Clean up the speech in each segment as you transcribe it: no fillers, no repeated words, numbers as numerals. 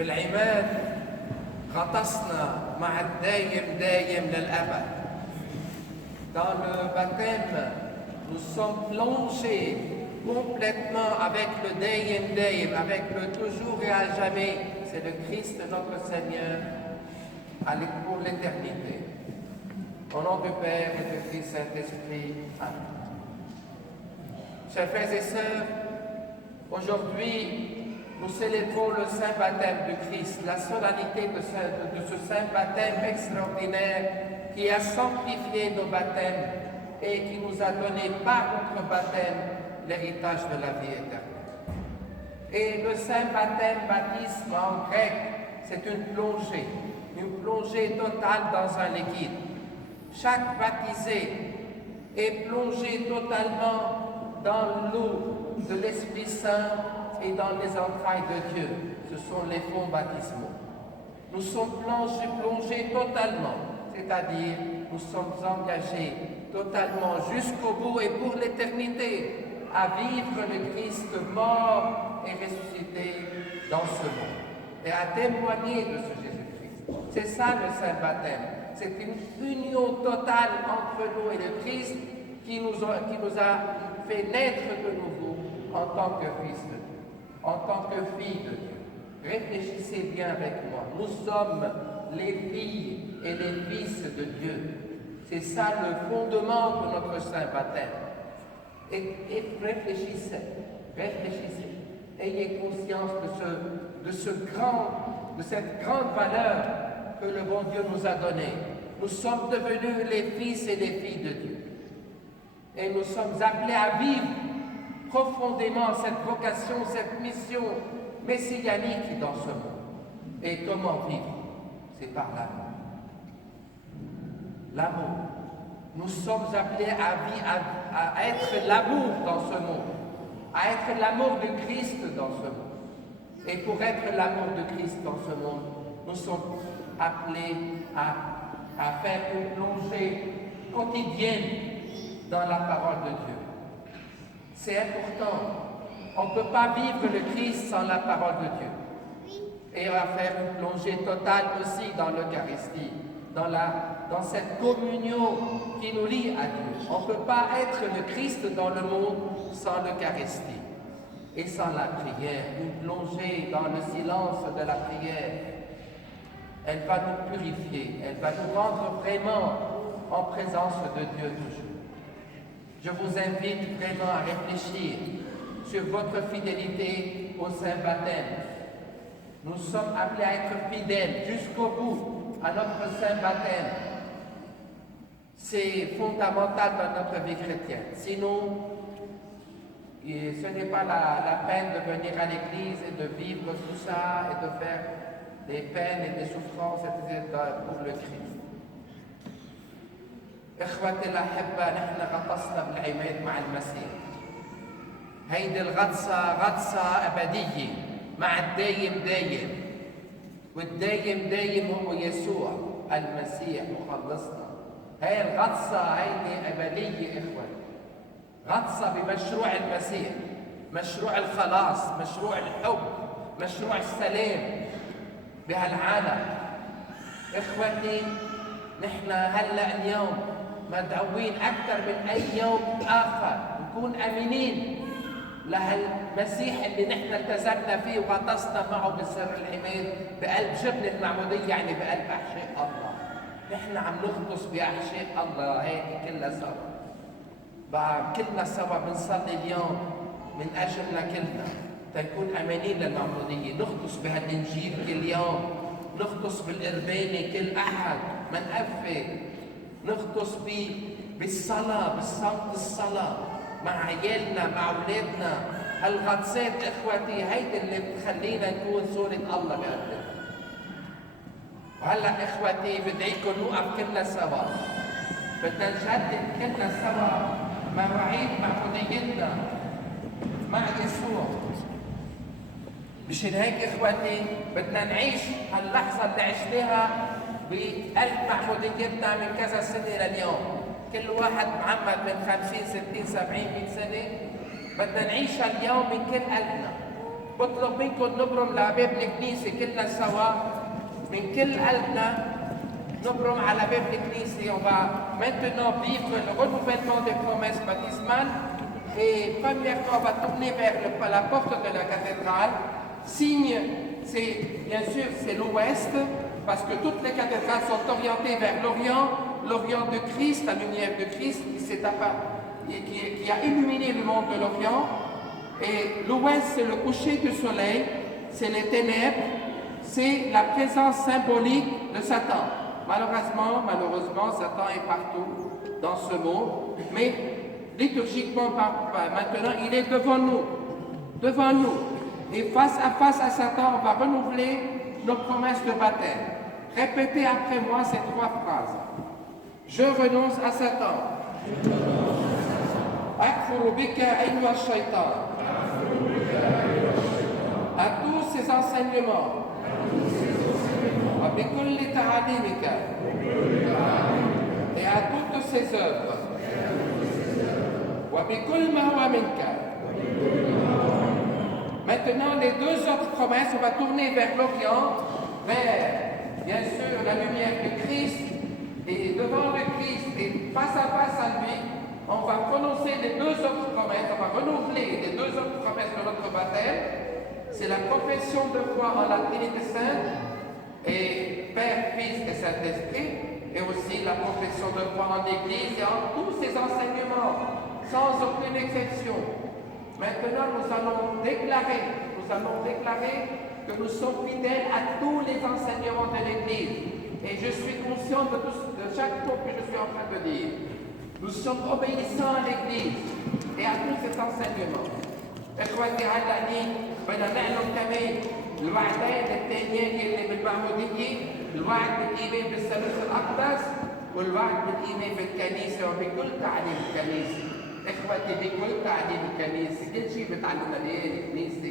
بالعماد غطسنا مع الدايم دايم للأبد. Dans le baptême, nous sommes plongés complètement avec le Deim Deim, avec le toujours et à jamais. C'est le Christ notre Seigneur pour l'éternité. Au nom du Père et du Fils Saint-Esprit. Amen. Chers frères et sœurs, aujourd'hui, nous célébrons le Saint Baptême du Christ, la solennité de ce Saint Baptême extraordinaire qui a sanctifié nos baptêmes et qui nous a donné par notre baptême l'héritage de la vie éternelle. Et le Saint Baptême, baptisme en grec, c'est une plongée totale dans un liquide. Chaque baptisé est plongé totalement dans l'eau de l'Esprit Saint et dans les entrailles de Dieu. Ce sont les fonds baptismaux. Nous sommes plongés totalement, c'est-à-dire nous sommes engagés totalement jusqu'au bout et pour l'éternité à vivre le Christ mort et ressuscité dans ce monde et à témoigner de ce Jésus-Christ. C'est ça le Saint Baptême. C'est une union totale entre nous et le Christ qui nous a fait naître de nouveau en tant que fils de Dieu, en tant que fille de Dieu. Réfléchissez bien avec moi. Nous sommes les filles et les fils de Dieu. C'est ça le fondement de notre Saint Baptême. Et réfléchissez. Ayez conscience de cette grande valeur que le bon Dieu nous a donnée. Nous sommes devenus les fils et les filles de Dieu. Et nous sommes appelés à vivre profondément cette vocation, cette mission messianique dans ce monde. Et comment vivre? C'est par l'amour. L'amour. Nous sommes appelés à être l'amour dans ce monde, à être l'amour de Christ dans ce monde. Et pour être l'amour de Christ dans ce monde, nous sommes appelés à faire une plongée quotidienne dans la parole de Dieu. C'est important. On ne peut pas vivre le Christ sans la parole de Dieu. Et on va faire une plongée totale aussi dans l'Eucharistie, dans cette communion qui nous lie à Dieu. On ne peut pas être le Christ dans le monde sans l'Eucharistie et sans la prière. Une plongée dans le silence de la prière, elle va nous purifier, elle va nous rendre vraiment en présence de Dieu toujours. Je vous invite vraiment à réfléchir sur votre fidélité au Saint Baptême. Nous sommes appelés à être fidèles jusqu'au bout à notre Saint Baptême. C'est fondamental dans notre vie chrétienne. Sinon, ce n'est pas la peine de venir à l'église et de vivre tout ça et de faire des peines et des souffrances pour le Christ. إخوتي الأحبة، نحن غطسنا بالعماد مع المسيح. هيدي غطسة أبدية مع الدايم دايم. والدايم دايم هو يسوع المسيح مخلصنا. هاي الغطسة هيدي أبدية إخوتي. غطسة بمشروع المسيح، مشروع الخلاص، مشروع الحب، مشروع السلام بهالعالم. إخوتي، نحن هلأ اليوم مدعوين أكثر من أي يوم آخر نكون أمينين لهالمسيح اللي نحن التزمنا فيه وغطسنا معه بسر العماد بقلب جبن المعمودية، يعني بقلب أحشاء الله. نحن عم نغطس بأحشاء الله هيك كلنا سوا. كلنا سوا بنصلي اليوم من أجلنا كلنا تنكون أمانين للمعمودية. نغطس بهالإنجيل كل يوم، نغطس بالقربانة كل أحد، ما نقفل. نغطس بالصلاة، بالصمت الصلاة مع عيالنا مع أولادنا. هالغطسات إخوتي هيدي اللي بتخلينا نكون صورة الله بقلبنا. وهلا إخوتي بدعيكم نوقف كلنا سوا، بدنا نجدد كلنا سوا مواعيد معموديتنا مع يسوع. مشان هيك إخوتي بدنا نعيش هاللحظة اللي عشناها بقلب معموديتنا من كذا سنة لليوم. كل واحد معمد من 50 60 70 100 سنة. بدنا نعيشها اليوم من كل قلبنا. بطلب منكم نبرم لباب الكنيسة كلنا سوا من كل قلبنا نبرم على باب الكنيسة. On va maintenant vivre le renouvellement des promesses baptismales. Et premièrement, on va tourner vers la porte de la cathédrale. Signe, c'est bien sûr c'est l'ouest, parce que toutes les cathédrales sont orientées vers l'Orient de Christ, la lumière de Christ qui a illuminé le monde de l'Orient. Et l'ouest, c'est le coucher du soleil, c'est les ténèbres, c'est la présence symbolique de Satan. Malheureusement, Satan est partout dans ce monde, mais liturgiquement maintenant, il est devant nous. Et face à Satan, on va renouveler nos promesses de baptême. Répétez après moi ces 3 phrases. Je renonce à Satan. أكفر بك أيها الشيطان. À tous ces enseignements. وبكل تعاليمك. Et à toutes ces œuvres. وبكل ما هو منك. Maintenant, les 2 autres promesses, on va tourner vers l'Orient, vers, bien sûr, la lumière du Christ, et devant le Christ, et face à lui, on va prononcer les 2 autres promesses, on va renouveler les 2 autres promesses de notre baptême. C'est la confession de foi en la Trinité Sainte, et Père, Fils et Saint-Esprit, et aussi la confession de foi en l'Église et en tous ses enseignements, sans aucune exception. Maintenant, nous allons déclarer que nous sommes fidèles à tous les enseignements de l'Église. Et je suis conscient de chaque mot que je suis en train de dire. Nous sommes obéissants à l'Église et à tous ces enseignements. إخوتي علاني بدنا نعلم كمان الوعدين الثانيين اللي بالمعمودية، الوعد بالإيمان بالثالوث الأقدس والوعد بالإيمان بالكنيسة وبكل تعليم الكنيسة. إخوتي بكل تعليم الكنيسة، كل شيء بتعلمنا ليه الكنيسة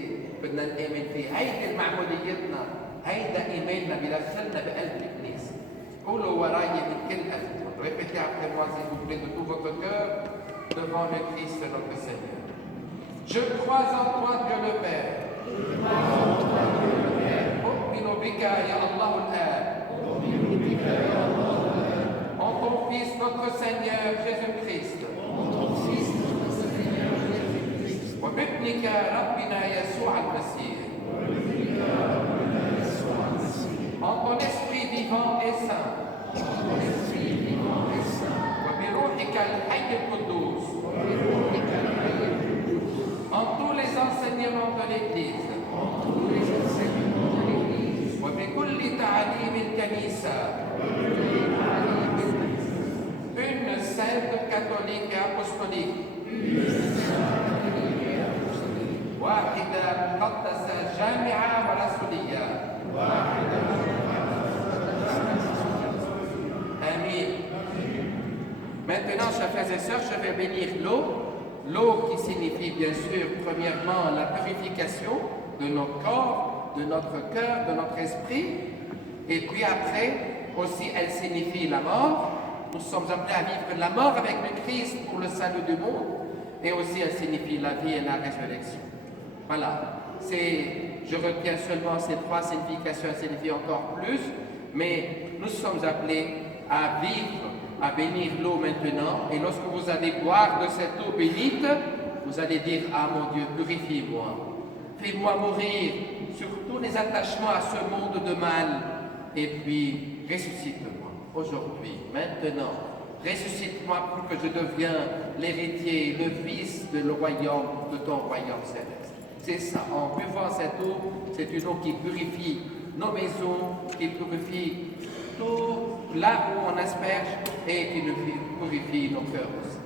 بدنا نآمن فيه. هيدي معموديتنا، هيدا إيماننا بيدخلنا بقلب الكنيسة. قولوا وراي من كل قلبكم. Répétez après moi s'il vous plaît de tout votre cœur devant le Christ notre Seigneur. Je crois en toi, Dieu le Père. أؤمن بك يا الله الآب. En ton Fils notre Seigneur Jésus-Christ. وبابنك ربنا يسوع المسيح. En ton esprit vivant et saint. وبروحك الحي القدوس. En tous les enseignements de l'Église. وبكل تعاليم الكنيسة. Une sainte catholique et apostolique. واحدة مقدسة جامعة ورسولية. Amen. Maintenant, chers frères et sœurs, je vais bénir l'eau. L'eau qui signifie bien sûr, premièrement, la purification de notre corps, de notre cœur, de notre esprit. Et puis après, aussi, elle signifie la mort. Nous sommes appelés à vivre la mort avec le Christ pour le salut du monde. Et aussi, elle signifie la vie et la résurrection. Voilà. Je retiens seulement ces 3 significations, elles signifient encore plus. Mais nous sommes appelés à vivre, à bénir l'eau maintenant. Et lorsque vous allez boire de cette eau bénite, vous allez dire: ah mon Dieu, purifie-moi. Fais-moi mourir sur tous les attachements à ce monde de mal. Et puis, ressuscite-moi aujourd'hui, maintenant. Ressuscite-moi pour que je devienne l'héritier, le fils de ton royaume céleste. C'est ça, en buvant cette eau, c'est une eau qui purifie nos maisons, qui purifie tout là où on asperge et qui nous purifie nos cœurs aussi.